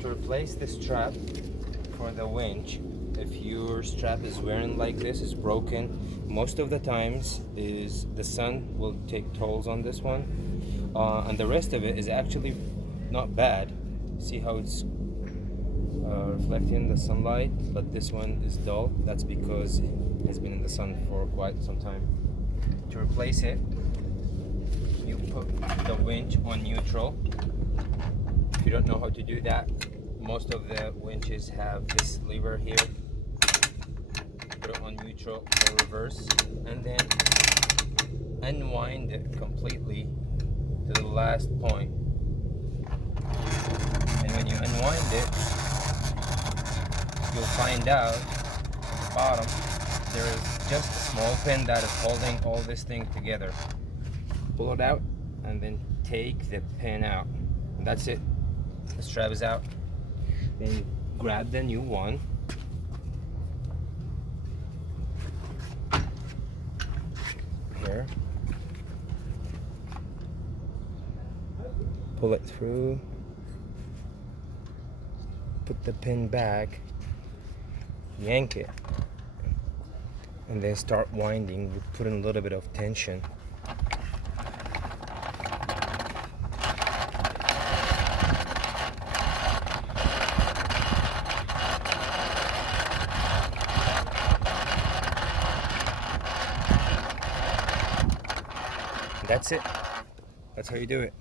To replace the strap for the winch, if your strap is wearing like this, is broken, most of the times is the sun will take tolls on this one, and the rest of it is actually not bad. See how it's reflecting the sunlight, but this one is dull. That's because it has been in the sun for quite some time. To replace it, you put the winch on neutral. If you don't know how to do that, most of the winches have this lever here. Put it on neutral or reverse, and then unwind it completely to the last point. And when you unwind it, you'll find out at the bottom there is just a small pin that is holding all this thing together. Pull it out and then take the pin out. And that's it. The strap is out. Then grab the new one. Here. Pull it through. Put the pin back. Yank it. And then start winding. You put in a little bit of tension. That's it. That's how you do it.